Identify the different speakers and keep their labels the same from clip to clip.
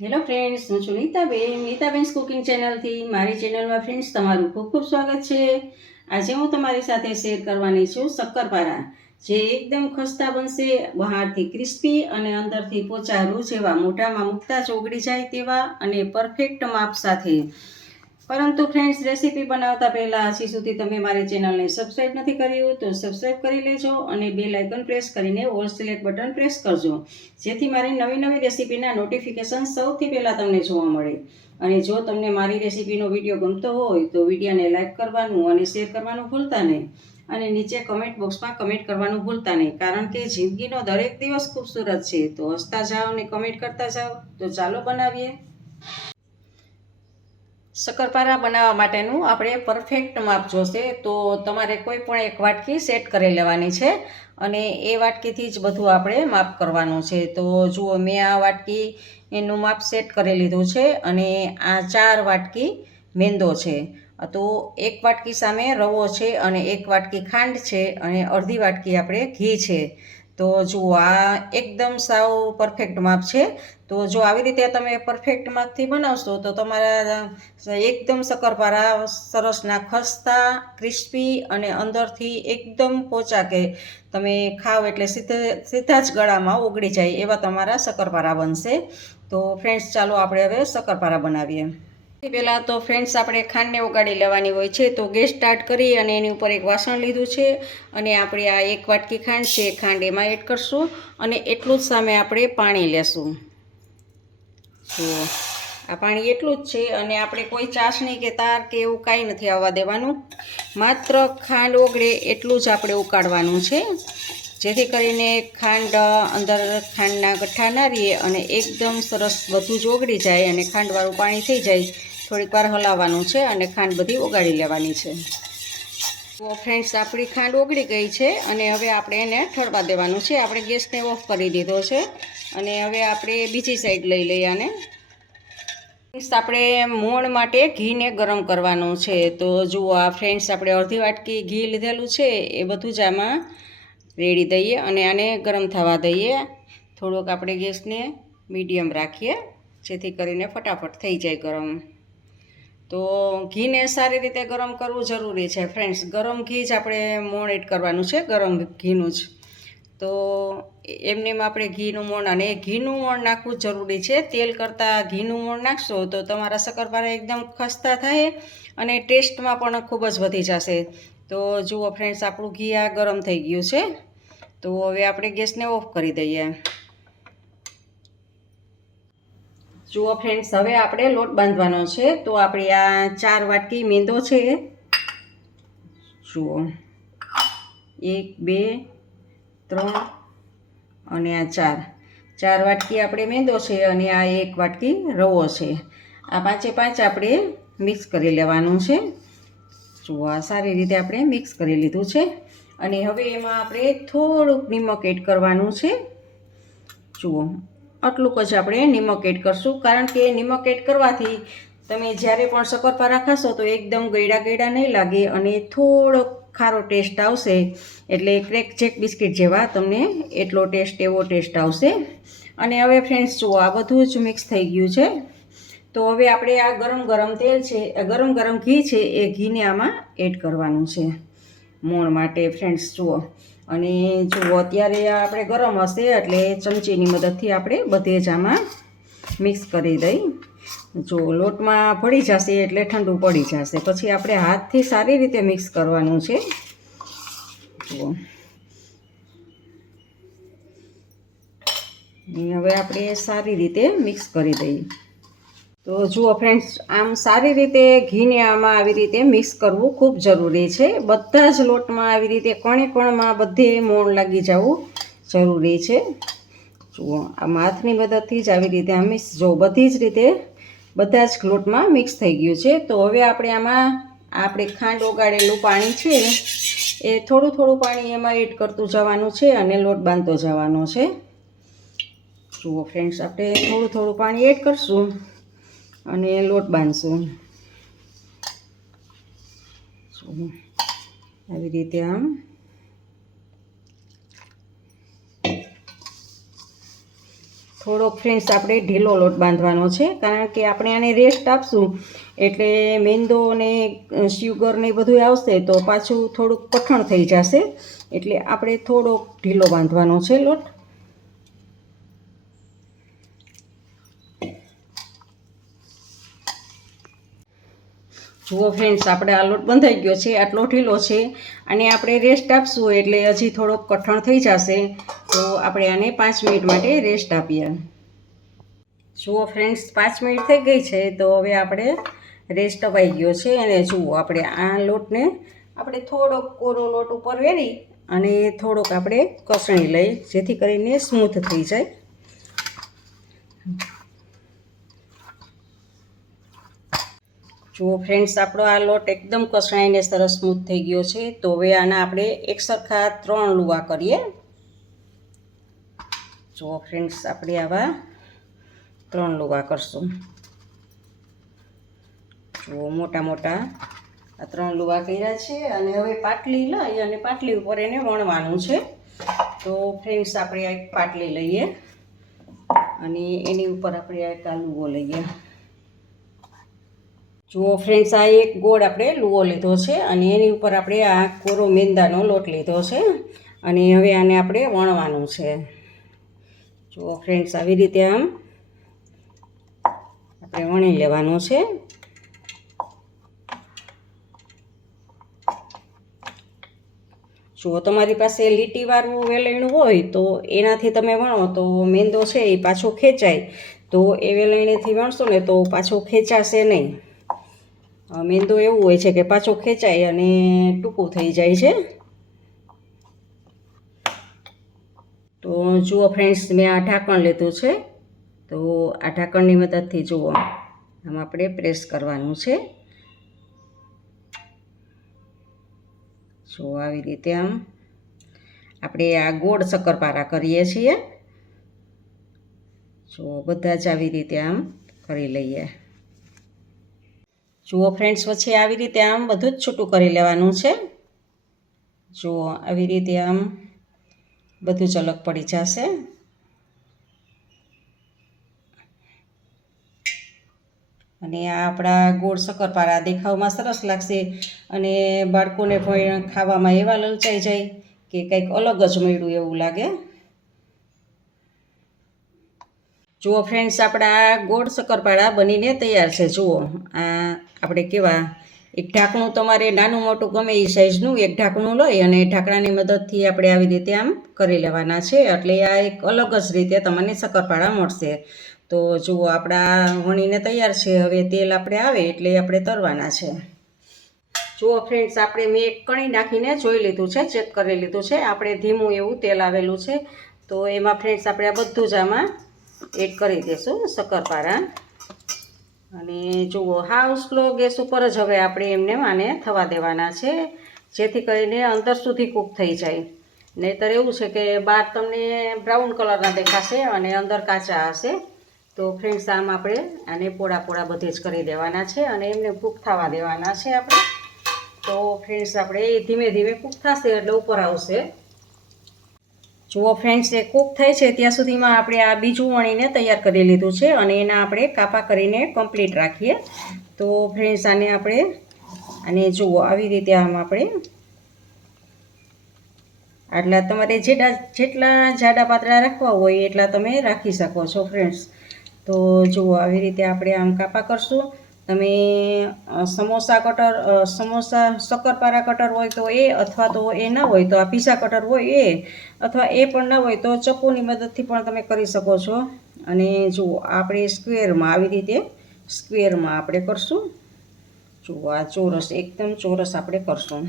Speaker 1: Hello friends હું છું Nitaben નીતાબેન્સ cooking ચેનલથી મારી ચેનલમાં ફ્રેન્ડ્સ તમારું ખૂબ ખૂબ સ્વાગત છે. આજે હું તમારી સાથે શેર કરવાની છું શક્કરપારા, જે એકદમ ખસ્તા બનશે, બહારથી ક્રિસ્પી અને અંદરથી પોચા રૂ જેવા મોઢામાં મૂકતા ઓગળી જાય તેવા અને પરફેક્ટ માપ સાથે પરંતુ ફ્રેન્ડ્સ રેસીપી બનાવતા પહેલાં હજી સુધી તમે મારી ચેનલને સબસ્ક્રાઈબ નથી કર્યું તો સબસ્ક્રાઈબ કરી લેજો અને બે લાઇકન પ્રેસ કરીને ઓલ સિલેક્ટ બટન પ્રેસ કરજો. જેથી મારી નવી નવી રેસીપીના નોટિફિકેશન સૌથી પહેલાં તમને જોવા મળે. અને જો તમને મારી રેસીપીનો વીડિયો ગમતો હોય તો વિડીયોને લાઇક કરવાનું અને શેર કરવાનું ભૂલતા નહીં. અને નીચે કમેન્ટ બોક્સમાં કમેન્ટ કરવાનું ભૂલતા નહીં. કારણ કે જિંદગીનો દરેક દિવસ ખૂબસૂરત છે. તો હસતા જાઓ અને કમેન્ટ કરતા જાઓ. તો ચાલો બનાવીએ. શક્કરપારા બનાવવા માટેનું આપણે પરફેક્ટ માપ જોશે. તો તમારે કોઈ પણ એક વાટકી સેટ કરી લેવાની છે અને એ વાટકીથી જ બધું આપણે માપ કરવાનું છે. તો જુઓ, મેં આ વાટકી એનું માપ સેટ કરી લીધું છે અને આ ચાર વાટકી મેંદો છે. તો એક વાટકી સામે રવો છે અને એક વાટકી ખાંડ છે અને અડધી વાટકી આપણે ઘી છે. તો જુઓ, આ એકદમ સાવ પરફેક્ટ માપ છે. તો જો આવી રીતે તમે પરફેક્ટ માપથી બનાવશો તો તમારા, એકદમ શક્કરપારા સરસના ખસ્તા ક્રિસ્પી અને અંદરથી એકદમ પોચા કે તમે ખાવ એટલે સીધે, સીધા જ ગળામાં ઓગળી જાય એવા તમારા શક્કરપારા બનશે. તો ફ્રેન્ડ્સ ચાલો આપણે હવે શક્કરપારા બનાવીએ. પહેલાં તો ફ્રેન્ડ્સ આપણે ખાંડને ઉગાડી લેવાની હોય છે તો ગેસ સ્ટાર્ટ કરી અને એની ઉપર એક વાસણ લીધું છે અને આપણે આ એક વાટકી ખાંડ છે ખાંડ એમાં એડ કરશું અને એટલું જ સામે આપણે પાણી લેશું. જુઓ. આ પાણી એટલું જ છે અને આપણે કોઈ ચાસણી કે તાર કે એવું કાંઈ નથી આવવા દેવાનું. માત્ર ખાંડ ઓગળે એટલું જ આપણે ઉકાળવાનું છે. જેથી કરીને ખાંડ અંદર ખાંડના ગઠ્ઠા ના રહીએ અને એકદમ સરસ બધું જ ઓગળી જાય અને ખાંડવાળું પાણી થઈ જાય. થોડીક વાર હલાવવાનું છે અને ખાંડ બધી ઓગાળી લેવાની છે. તો ફ્રેન્ડ્સ, આપણી ખાંડ ઓગળી ગઈ છે અને હવે આપણે એને ઠરવા દેવાનું છે. આપણે ગેસને ઓફ કરી દીધો છે. અને હવે આપણે બીજી સાઈડ લઈ લઈએ આને. ફ્રેન્ડ્સ આપણે મોણ માટે ઘીને ગરમ કરવાનું છે. તો જુઓ, આ ફ્રેન્ડ્સ આપણે અડધી વાટકી ઘી લીધેલું છે. એ બધું જ આમાં રેડી દઈએ અને આને ગરમ થવા દઈએ. થોડોક આપણે ગેસને મીડિયમ રાખીએ, જેથી કરીને ફટાફટ થઈ જાય ગરમ. તો ઘીને સારી રીતે ગરમ કરવું જરૂરી છે ફ્રેન્ડ્સ ગરમ ઘી જ આપણે મોણ એડ કરવાનું છે, ગરમ ઘીનું જ. તો એમનેમ આપણે ઘીનું મોણ અને ઘીનું મોણ નાખવું જરૂરી છે. તેલ કરતાં ઘીનું મોણ નાખશો તો તમારા શક્કરપારા એકદમ ખસ્તા થાય અને ટેસ્ટમાં પણ ખૂબ જ વધી જશે. તો જુઓ ફ્રેન્ડ્સ, આપણું ઘી આ ગરમ થઈ ગયું છે. તો હવે આપણે ગેસને ઓફ કરી દઈએ. જુઓ ફ્રેન્ડ્સ, હવે આપણે લોટ બાંધવાનો છે. તો આપણે આ ચાર વાટકી મેંદો છે. જુઓ. એક, બે, ત્રણ અને આ ચાર. ચાર વાટકી આપણે મેંદો છે અને આ એક વાટકી રવો છે. આ પાંચે પાંચ આપણે મિક્સ કરી લેવાનું છે. જુઓ આ સારી રીતે આપણે મિક્સ કરી લીધું છે. અને હવે એમાં આપણે થોડુંક નિમક એડ કરવાનું છે. જુઓ, આટલુંક જ આપણે નિમક એડ કરશું. કારણ કે નિમક એડ કરવાથી તમે જ્યારે પણ શક્કરપારા ખાશો તો એકદમ ગળ્યા ગળ્યા નહીં લાગે અને થોડોક ખારો ટેસ્ટ આવશે. એટલે ક્રેક ચેક બિસ્કિટ જેવા તમને એટલો ટેસ્ટ, એવો ટેસ્ટ આવશે. અને હવે ફ્રેન્ડ્સ, જુઓ, આ બધું જ મિક્સ થઈ ગયું છે. તો હવે આપણે આ ગરમ ગરમ તેલ છે ગરમ ગરમ ઘી છે, એ ઘીને આમાં એડ કરવાનું છે. મોણ માટે, ફ્રેન્ડ્સ, જુઓ. અને જુઓ, અત્યારે આપણે ગરમ હશે એટલે ચમચીની મદદથી આપણે બધે જ આમાં મિક્સ કરી દઈ જો લોટમાં પડી જશે એટલે ઠંડુ પડી જશે. પછી આપણે હાથથી સારી રીતે મિક્સ કરવાનું છે. જુઓ હવે આપણે સારી રીતે મિક્સ કરી દઈએ. તો જુઓ ફ્રેન્ડ્સ, આમ સારી રીતે ઘીને આમાં આવી રીતે મિક્સ કરવું ખૂબ જરૂરી છે. બધા જ લોટમાં આવી રીતે કણે કણમાં બધે મોણ લાગી જવું જરૂરી છે. જુઓ, આમ હાથની મદદથી જ આવી રીતે આ મિક્સ, જો બધી જ રીતે બધા જ લોટમાં મિક્સ થઈ ગયું છે. તો હવે આપણે આમાં, આપણે ખાંડ ઓગાળેલું પાણી છે, એ થોડું થોડું પાણી એમાં એડ કરતું જવાનું છે અને લોટ બાંધતો જવાનો છે. જુઓ ફ્રેન્ડ્સ આપણે થોડું થોડું પાણી એડ કરશું અને લોટ બાંધશું. આવી રીતે આમ થોડોક ફ્રેન્ડ્સ આપણે ઢીલો લોટ બાંધવાનો છે, કારણ કે આપણે આને રેસ્ટ આપશું. એટલે મેંદો અને શુગર ને બધું આવશે તો પાછું થોડુંક કઠણ થઈ જશે. એટલે આપણે થોડોક ઢીલો બાંધવાનો છે લોટ. જુઓ ફ્રેન્ડ્સ, આપણે આ લોટ બંધાઈ ગયો છે, આટલો ઢીલો છે. અને આપણે રેસ્ટ આપશું એટલે હજી થોડોક કઠણ થઈ જશે. તો આપણે આને પાંચ મિનિટ માટે રેસ્ટ આપીએ. જુઓ ફ્રેન્ડ્સ પાંચ મિનિટ થઈ ગઈ છે, તો હવે આપણે રેસ્ટ અપાઈ ગયો છે અને જુઓ આપણે આ લોટને આપણે થોડોક કોરો લોટ ઉપર વેરી અને થોડોક આપણે કસણી લઈ, જેથી કરીને સ્મૂથ થઈ જાય. જુઓ ફ્રેન્ડ્સ આપણો આ લોટ એકદમ કસણાઈને સરસ સ્મૂથ થઈ ગયો છે, તો હવે આના આપણે એક સરખા ત્રણ લુવા કરીએ. જુઓ ફ્રેન્ડ્સ આપણે આવા ત્રણ લુગા કરશું. જુઓ, મોટા મોટા આ ત્રણ લુગા કર્યા છે અને હવે પાટલી લઈ અને પાટલી ઉપર એને વણવાનું છે. તો ફ્રેન્ડ્સ આપણે આ એક પાટલી લઈએ અને એની ઉપર આપણે આ એક આ લુવો લઈએ. જુઓ ફ્રેન્ડ્સ આ એક ગોળ આપણે લુઓ લીધો છે અને એની ઉપર આપણે આ કોરો મેંદાનો લોટ લીધો છે અને હવે આને આપણે વણવાનું છે. જુઓ ફ્રેન્ડ્સ આવી રીતે આમ આપણે વણી લેવાનું છે. જો તમારી પાસે લીટીવાળું વેલણું હોય તો એનાથી તમે વણો તો મેંદો છે એ પાછો ખેંચાય. તો એ વેલણીથી વણશો ને તો પાછો ખેંચાશે નહીં. મેંદો એવું હોય છે કે પાછો ખેંચાય અને ટૂંકું થઈ જાય છે. તો જુઓ ફ્રેન્ડ્સ મેં આ ઢાંકણ લીધું છે. તો આ ઢાંકણની મદદથી જુઓ, આમ આપણે પ્રેસ કરવાનું છે. જો આવી રીતે આમ આપણે આ ગોળ શક્કરપારા કરીએ છીએ. જો બધા જ આવી રીતે આમ કરી લઈએ. જુઓ ફ્રેન્ડ્સ પછી આવી રીતે આમ બધું જ છૂટું કરી લેવાનું છે. જુઓ, આવી રીતે આમ બધું જ અલગ પડી જશે. અને આ આપણા ગોળ શક્કરપારા દેખાવમાં સરસ લાગશે અને બાળકોને પણ ખાવામાં એવા લલચાઈ જાય કે કંઈક અલગ જ મળ્યું એવું લાગે. જુઓ ફ્રેન્ડ્સ આપણા ગોળ શક્કરપારા બનીને તૈયાર છે. જુઓ, આ આપણે કેવા એક ઢાંકણું તમારે નાનું મોટું ગમે એ સાઈઝનું એક ઢાંકણું લઈ અને ઢાંકણાની મદદથી આપણે આવી રીતે આમ કરી લેવાના છે. એટલે આ એક અલગ જ રીતે તમને શક્કરપાળા મળશે. તો જુઓ, આપણા વણીને તૈયાર છે. હવે તેલ આપણે આવે એટલે આપણે તરવાના છે. જુઓ ફ્રેન્ડ્સ આપણે મેં એક કણી નાખીને જોઈ લીધું છે ચેક કરી લીધું છે. આપણે ધીમું એવું તેલ આવેલું છે. તો એમાં ફ્રેન્ડ્સ આપણે આ બધું જ આમાં એડ કરી દઈશું શક્કરપારા અને જુઓ હાવ સ્લો ગેસ ઉપર જ હવે આપણે એમને આને થવા દેવાના છે, જેથી કરીને અંદર સુધી કૂક થઈ જાય. નહીંતર એવું છે કે બહાર તમને બ્રાઉન કલરના દેખાશે અને અંદર કાચા હશે. તો ફ્રેન્ડ્સ આમ આપણે આને પોળા પોળા બધે જ કરી દેવાના છે અને એમને કૂક થવા દેવાના છે આપણે. તો ફ્રેન્ડ્સ આપણે એ ધીમે ધીમે કૂક થશે એટલે ઉપર આવશે. જુઓ ફ્રેન્ડ્સ એ કૂક થાય છે, ત્યાં સુધીમાં આપણે આ બીજું વણીને તૈયાર કરી લીધું છે અને એના આપણે કાપા કરીને કમ્પ્લીટ રાખીએ. તો ફ્રેન્ડ્સ આને આપણે, અને જુઓ આવી રીતે આમ આપણે, આટલા તમારે જેટલા જેટલા જાડા પાતળા રાખવા હોય એટલા તમે રાખી શકો છો ફ્રેન્ડ્સ તો જુઓ આવી રીતે આપણે આમ કાપા કરશું. તમે સમોસા કટર સમોસા શક્કરપારા કટર હોય તો એ અથવા તો એ ના હોય તો આ પીઝા કટર હોય એ અથવા એ પણ ના હોય તો ચપ્પુની મદદથી પણ તમે કરી શકો છો. અને જુઓ, આપણે સ્ક્વેરમાં આવી રીતે સ્ક્વેરમાં આપણે કરશું. જુઓ, આ ચોરસ, એકદમ ચોરસ આપણે કરશું.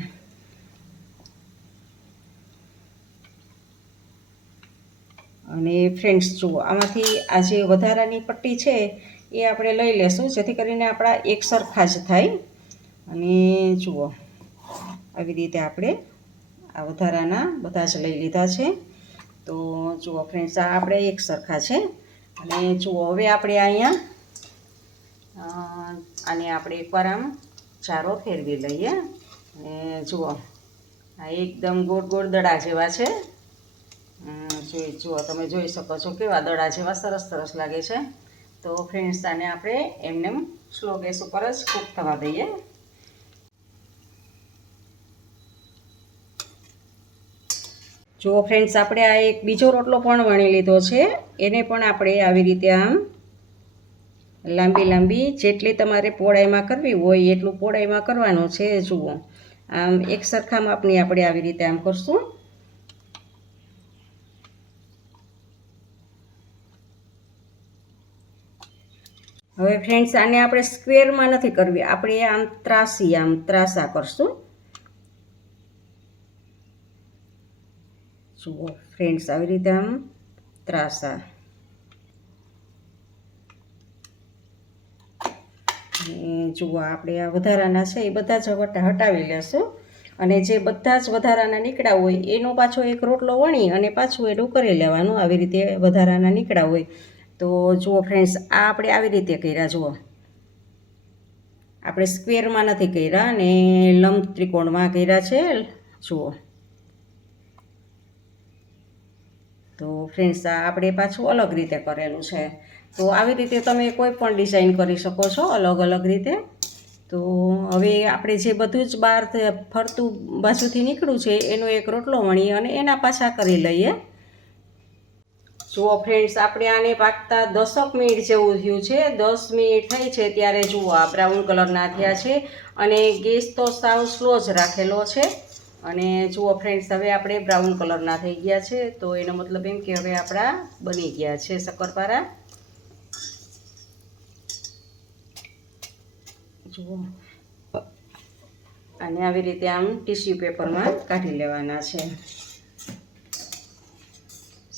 Speaker 1: અને ફ્રેન્ડ્સ, જુઓ, આમાંથી આ જે વધારાની પટ્ટી છે એ આપણે લઈ લેશું, જેથી કરીને આપણા એક સરખા જ થાય. અને જુઓ, આવી રીતે આપણે આ વધારાના બધા જ લઈ લીધા છે. તો જુઓ ફ્રેન્ડ્સ આ આપણે એક સરખા છે. અને જુઓ, હવે આપણે અહીંયા આને આપણે એકવાર આમ ચારો ફેરવી લઈએ. અને જુઓ, આ એકદમ ગોળ ગોળ દડા જેવા છે. જોઈ, જુઓ, તમે જોઈ શકો છો કેવા દડા જેવા, સરસ સરસ લાગે છે. તો ફ્રેન્ડ્સ આને આપણે એમને સ્લો ગેસ ઉપર જ કૂક થવા દઈએ. જુઓ ફ્રેન્ડ્સ આપણે આ એક બીજો રોટલો પણ વણી લીધો છે. એને પણ આપણે આવી રીતે આમ લાંબી લાંબી, જેટલી તમારે પોળાઈમાં કરવી હોય એટલું પોળાઈમાં કરવાનું છે, જુઓ. આમ એક સરખા માપની આપણે આવી રીતે આમ કરશું. હવે ફ્રેન્ડ્સ આને આપણે સ્ક્વેરમાં નથી કરવી. આપણે આમ ત્રાસી, આમ ત્રાસા કરશું. જુઓ ફ્રેન્ડ્સ આવી રીતે આમ ત્રાસા. જુઓ, આપણે આ વધારાના છે, એ બધા જ હટાવી લેશું. અને જે બધા જ વધારાના નીકળ્યા હોય, એનો પાછો એક રોટલો વણી અને પાછું એનું કરી લેવાનું. આવી રીતે વધારાના નીકળા હોય. તો જુઓ ફ્રેન્ડ્સ આ આપણે આવી રીતે કર્યા, જુઓ. આપણે સ્ક્વેરમાં નથી કર્યા અને લંબ ત્રિકોણમાં કર્યા છે, જુઓ. તો ફ્રેન્ડ્સ આ આપણે પાછું અલગ રીતે કરેલું છે. તો આવી રીતે તમે કોઈ પણ ડિઝાઇન કરી શકો છો, અલગ અલગ રીતે. તો હવે આપણે જે બધું જ બહાર ફરતું બાજુથી નીકળ્યું છે, એનો એક રોટલો વણી અને એના પાછા કરી લઈએ. જુઓ ફ્રેન્ડ્સ આપણે આને પાકતા દસક મિનિટ જેવું થયું છે. દસ મિનિટ થઈ છે ત્યારે જુઓ, આ બ્રાઉન કલરના થયા છે અને ગેસ તો સાવ સ્લો જ રાખેલો છે. અને જુઓ ફ્રેન્ડ્સ હવે આપણે બ્રાઉન કલરના થઈ ગયા છે. તો એનો મતલબ એમ કે હવે આપણા બની ગયા છે શક્કરપારા. જુઓ. અને આવી રીતે આમ ટીશ્યુ પેપરમાં કાઢી લેવાના છે.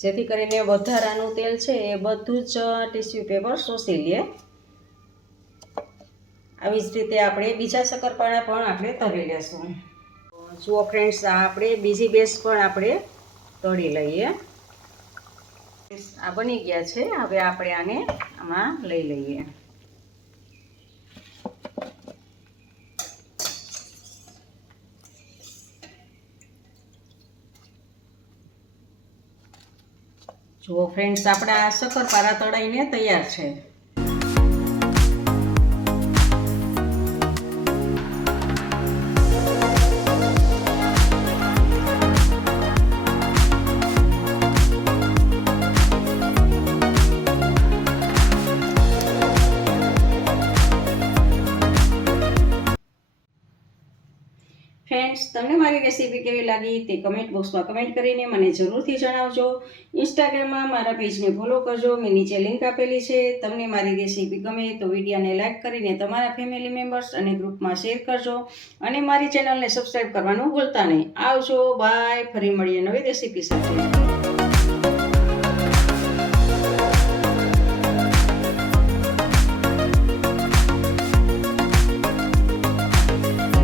Speaker 1: જેથી કરીને વધારાનું તેલ છે એ બધું જ ટીસ્યુ પેપર શોષી લે આવી જ રીતે આપણે બીજા શક્કરપારા પણ આપણે તળી લેશું. જુઓ ફ્રેન્ડ્સ આપણે બીજી બેસ પણ આપણે તળી લઈએ. આ બની ગયા છે. હવે આપણે આને આમાં લઈ લઈએ. જુઓ ફ્રેન્ડ્સ આપણા શક્કરપારા તળાઈને તૈયાર છે. તમને મારી રેસીપી કેવી લાગી તે કમેન્ટ બોક્સમાં કમેન્ટ કરીને મને જરૂરથી જણાવજો. ઇન્સ્ટાગ્રામમાં મારા પેજને ફોલો કરજો. મેં નીચે લિંક આપેલી છે. તમને મારી રેસીપી ગમે તો વિડીયોને લાઇક કરીને તમારા ફેમિલી મેમ્બર્સ અને ગ્રુપમાં શેર કરજો. અને મારી ચેનલને સબસ્ક્રાઈબ કરવાનું ભૂલતા નહીં. આવજો. બાય ફરી મળીએ નવી રેસીપી સાથે.